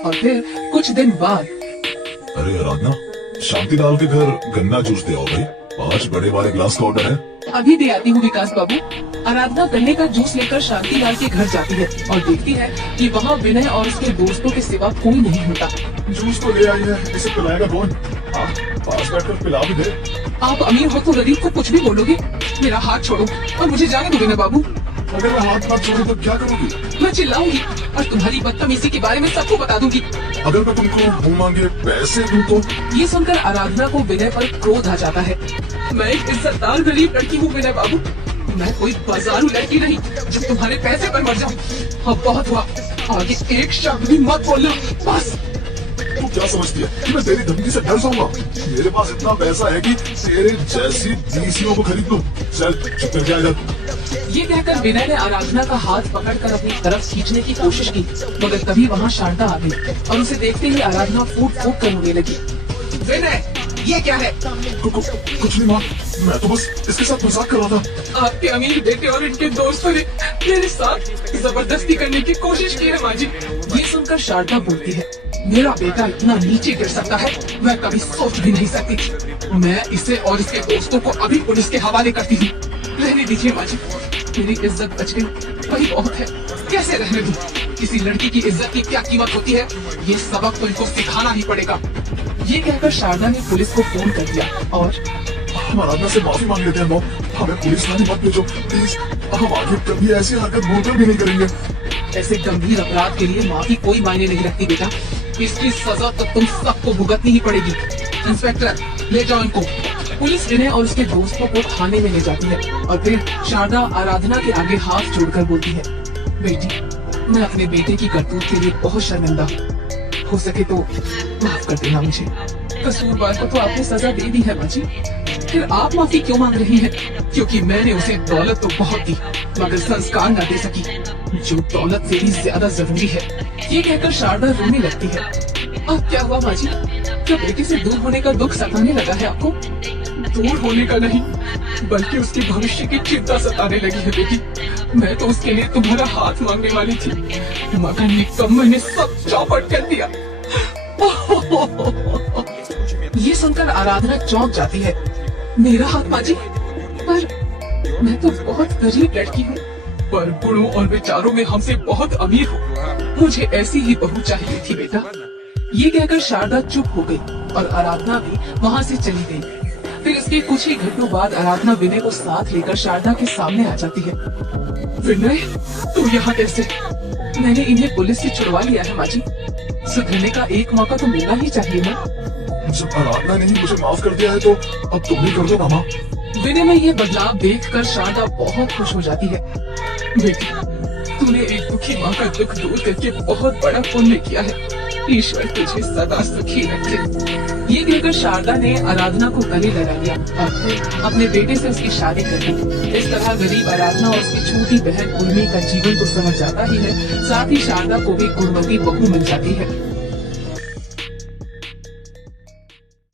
और फिर कुछ दिन बाद अरे आराधना, शांतिलाल के घर गन्ना जूस दे आओ भाई। 5 बड़े वाले ग्लास का ऑर्डर है। अभी दे आती हूँ विकास बाबू। आराधना गन्ने का जूस लेकर शांतिलाल के घर जाती है और देखती है कि वहाँ विनय और उसके दोस्तों के सिवा कोई नहीं होता। जूस तो ले आई है, इसे पिलाएगा कौन? पास बैठकर पिला भी दे। आप अमीर हो तो रदीप को कुछ भी बोलोगे? मेरा हाथ छोड़ो और मुझे जाने दो विनय बाबू। अगर मैं हाथ छोड़ू तो क्या करोगी? मैं चिल्लाऊंगी और तुम्हारी बदतमीजी के बारे में सबको बता दूंगी। अगर मैं तुमको मुंह मांगे पैसे दूं तो? ये सुनकर आराधना को विनय पर क्रोध आ जाता है। मैं एक इज्जतदार गरीब लड़की हूँ विनय बाबू, मैं कोई बाजारू लड़की नहीं जो तुम्हारे पैसे पर मर जाऊँ। अब बहुत हुआ, आगे एक शब्द भी मत बोलना बस। तू क्या समझती है कि मैं तेरी धमकी से डर जाऊंगा? मेरे पास इतना पैसा है कि तेरे जैसी डीसीओ को खरीद लूं। चल चुप कर जा। ये कहकर विनय ने आराधना का हाथ पकड़कर अपनी तरफ खींचने की कोशिश की, मगर तभी वहाँ शांता आ गई और उसे देखते ही आराधना फूट फूट कर रोने लगी। विनय, ये क्या है? कुछ नहीं माँ, मैं तो बस इसके साथ मजाक कर रहा था। आपके अमीर बेटे और इनके दोस्तों ने मेरे साथ जबरदस्ती करने की कोशिश की है माँ जी। ये सुनकर शारदा बोलती है, मेरा बेटा इतना नीचे गिर सकता है मैं कभी सोच भी नहीं सकती। मैं इसे और इसके दोस्तों को अभी पुलिस के हवाले करती हूँ। रहने दीजिए माँ जी, मेरी इज्जत बच गई वही बहुत है। कैसे रहने दूं? किसी लड़की की इज्जत की क्या कीमत होती है, ये सबक तो इनको सिखाना ही पड़ेगा। ये कहकर शारदा ने पुलिस को फोन कर दिया और हम आराधना से माफी मांग लेते हैं मॉम, हमें पुलिस लाने मत भेजो प्लीज। हम आगे कभी ऐसी हरकत बोलकर भी नहीं करेंगे। ऐसे गंभीर अपराध के लिए माफी कोई मायने नहीं रखती बेटा, इसकी सजा तो तुम सबको भुगतनी ही पड़ेगी। इंस्पेक्टर, ले जाओ इनको। पुलिस विनय और उसके दोस्तों को थाने में ले जाती है और फिर शारदा आराधना के आगे हाथ जोड़कर बोलती है, बेटी, मैं अपने बेटे की करतूत के लिए बहुत शर्मिंदा हूँ। हो सके तो माफ कर देना मुझे। कसूरवार को तो आपने सजा दे दी है माँ जी, फिर आप माफी क्यों मांग रही हैं? क्योंकि मैंने उसे दौलत तो बहुत दी मगर संस्कार न दे सकी, जो दौलत से भी ज्यादा जरूरी है। ये कहकर शारदा रोने लगती है। अब क्या हुआ माँ जी? क्या बेटे से दूर होने का दुख सताने लगा है आपको? दूर होने का नहीं, बल्कि उसके भविष्य की चिंता सताने लगी है बेटी। मैं तो उसके लिए तुम्हारा हाथ मांगने वाली थी, मगर निकम्मे ने सब चौपट कर दिया। ये सुनकर आराधना चौंक जाती है। मेरा हाथ माँ जी? पर मैं तो बहुत गरीब लड़की हूँ, पर गुणों और विचारों में हमसे बहुत अमीर हूँ। मुझे ऐसी ही बहू चाहिए थी बेटा। ये कहकर शारदा चुप हो गई और आराधना भी वहाँ से चली गई। फिर इसके कुछ ही घंटों बाद आराधना विनय को साथ लेकर शारदा के सामने आ जाती है। विनय, तू यहाँ कैसे? मैंने इन्हें पुलिस से छुड़वा लिया है माँ जी, सुधरने का एक मौका तो मिलना ही चाहिए ना। जब आराधना ने ही मुझे माफ कर दिया है तो अब तुम भी कर दो मामा। विनय में ये बदलाव देखकर शारदा बहुत खुश हो जाती है। बेटी, तूने एक दुखी माँ का दुख दूर करके बहुत बड़ा पुण्य किया है। ईश्वर तुझे सदा सुखी रखे। ये कहकर शारदा ने आराधना को गले लगा लिया और फिर अपने बेटे से उसकी शादी कर दी। इस तरह गरीब आराधना और उसकी छोटी बहन उर्मी का जीवन तो समझ जाता ही है, साथ ही शारदा को भी गुणवती बहू मिल जाती है।